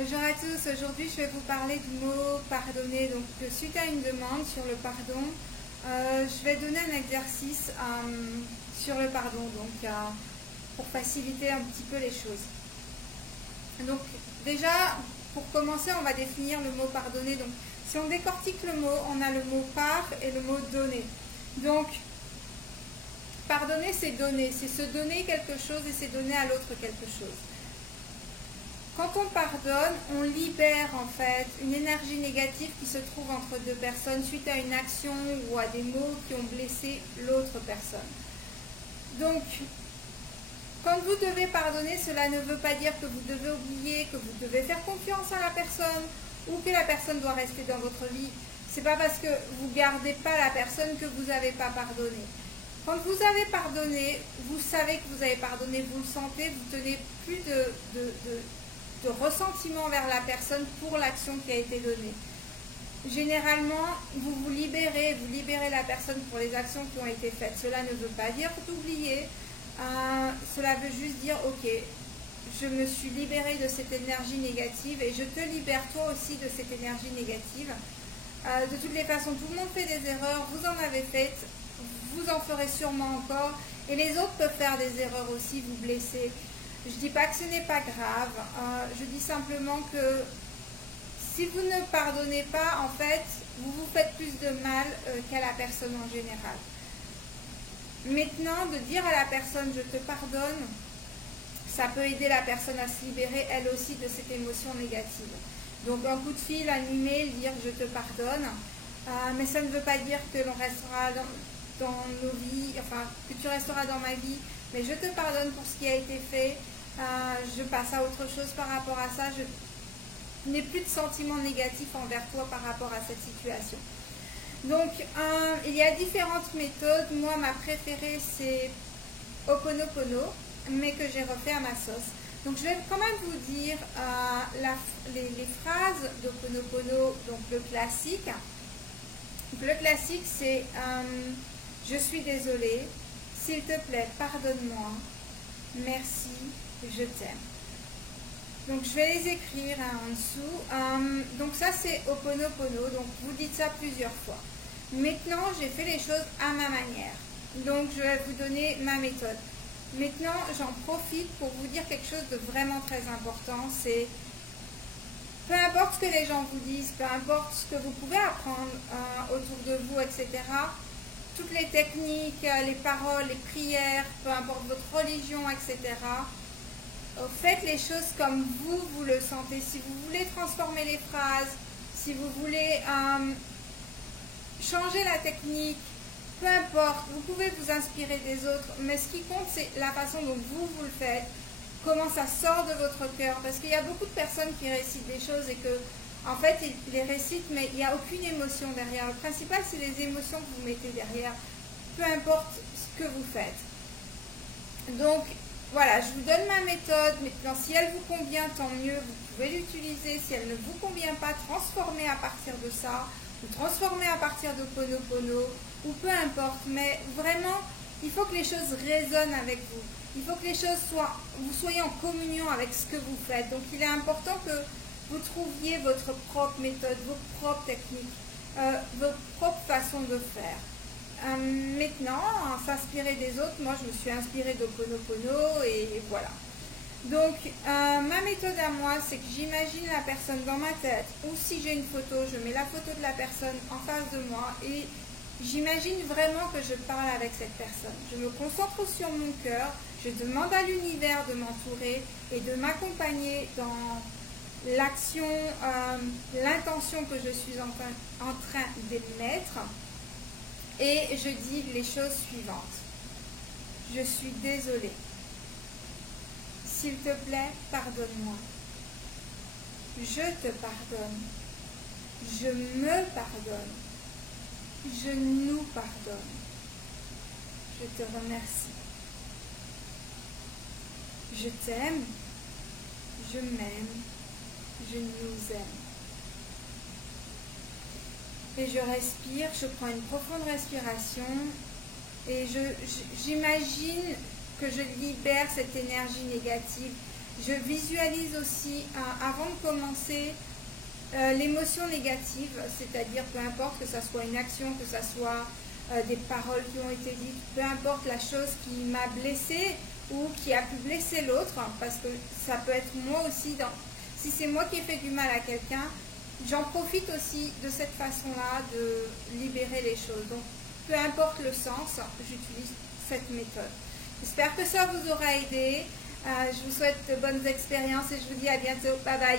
Bonjour à tous, aujourd'hui je vais vous parler du mot pardonner. Donc suite à une demande sur le pardon, je vais donner un exercice sur le pardon, donc pour faciliter un petit peu les choses. Donc déjà, pour commencer, on va définir le mot pardonner. Donc si on décortique le mot, on a le mot par et le mot donner. Donc pardonner, c'est donner, c'est se donner quelque chose et c'est donner à l'autre quelque chose. Quand on pardonne, on libère en fait une énergie négative qui se trouve entre deux personnes suite à une action ou à des mots qui ont blessé l'autre personne. Donc, quand vous devez pardonner, cela ne veut pas dire que vous devez oublier, que vous devez faire confiance à la personne ou que la personne doit rester dans votre vie. C'est pas parce que vous ne gardez pas la personne que vous n'avez pas pardonné. Quand vous avez pardonné, vous savez que vous avez pardonné, vous le sentez, vous tenez plus de ressentiment vers la personne pour l'action qui a été donnée. Généralement, vous libérez la personne pour les actions qui ont été faites. Cela ne veut pas dire d'oublier, cela veut juste dire ok, je me suis libérée de cette énergie négative et je te libère toi aussi de cette énergie négative. De toutes les façons, tout le monde fait des erreurs, vous en avez faites, vous en ferez sûrement encore et les autres peuvent faire des erreurs aussi, vous blesser. Je ne dis pas que ce n'est pas grave, je dis simplement que si vous ne pardonnez pas, en fait, vous vous faites plus de mal qu'à la personne en général. Maintenant, de dire à la personne « je te pardonne », ça peut aider la personne à se libérer elle aussi de cette émotion négative. Donc un coup de fil, un email, dire « je te pardonne », mais ça ne veut pas dire que l'on restera dans nos vies, enfin que tu resteras dans ma vie, mais je te pardonne pour ce qui a été fait, je passe à autre chose par rapport à ça, je n'ai plus de sentiments négatifs envers toi par rapport à cette situation. Donc il y a différentes méthodes, moi ma préférée c'est Ho'oponopono, mais que j'ai refait à ma sauce. Donc je vais quand même vous dire les phrases d'Ho'oponopono, donc le classique. Donc, le classique c'est je suis désolée, s'il te plaît, pardonne-moi, merci, je t'aime. Donc je vais les écrire en dessous. Donc ça c'est Ho'oponopono, donc vous dites ça plusieurs fois. Maintenant j'ai fait les choses à ma manière. Donc je vais vous donner ma méthode. Maintenant j'en profite pour vous dire quelque chose de vraiment très important, c'est peu importe ce que les gens vous disent, peu importe ce que vous pouvez apprendre autour de vous, etc. Toutes les techniques, les paroles, les prières, peu importe votre religion, etc. Faites les choses comme vous le sentez. Si vous voulez transformer les phrases, si vous voulez changer la technique, peu importe, vous pouvez vous inspirer des autres, mais ce qui compte c'est la façon dont vous le faites, comment ça sort de votre cœur, parce qu'il y a beaucoup de personnes qui récitent des choses et que en fait ils les récitent mais il n'y a aucune émotion derrière. Le principal c'est les émotions que vous mettez derrière, peu importe ce que vous faites. Donc voilà, je vous donne ma méthode. Maintenant, si elle vous convient, tant mieux, vous pouvez l'utiliser. Si elle ne vous convient pas, transformez à partir de ça, ou transformez à partir de Ho'oponopono, ou peu importe. Mais vraiment, il faut que les choses résonnent avec vous. Il faut que les choses vous soyez en communion avec ce que vous faites. Donc, il est important que vous trouviez votre propre méthode, vos propres techniques, votre propre façon de faire. Maintenant, s'inspirer des autres, moi je me suis inspirée d'Ho'oponopono et voilà. Donc ma méthode à moi c'est que j'imagine la personne dans ma tête ou si j'ai une photo, je mets la photo de la personne en face de moi et j'imagine vraiment que je parle avec cette personne. Je me concentre sur mon cœur, je demande à l'univers de m'entourer et de m'accompagner dans l'action, l'intention que je suis en train d'émettre. Et je dis les choses suivantes. Je suis désolée. S'il te plaît, pardonne-moi. Je te pardonne. Je me pardonne. Je nous pardonne. Je te remercie. Je t'aime. Je m'aime. Je nous aime. Et je respire, je prends une profonde respiration et j'imagine que je libère cette énergie négative Je visualise aussi, avant de commencer, l'émotion négative, c'est-à-dire peu importe que ça soit une action, que ça soit des paroles qui ont été dites, peu importe la chose qui m'a blessée ou qui a pu blesser l'autre, parce que ça peut être moi aussi, si c'est moi qui ai fait du mal à quelqu'un, j'en profite aussi de cette façon-là de libérer les choses. Donc, peu importe le sens, j'utilise cette méthode. J'espère que ça vous aura aidé. Je vous souhaite de bonnes expériences et je vous dis à bientôt. Bye bye.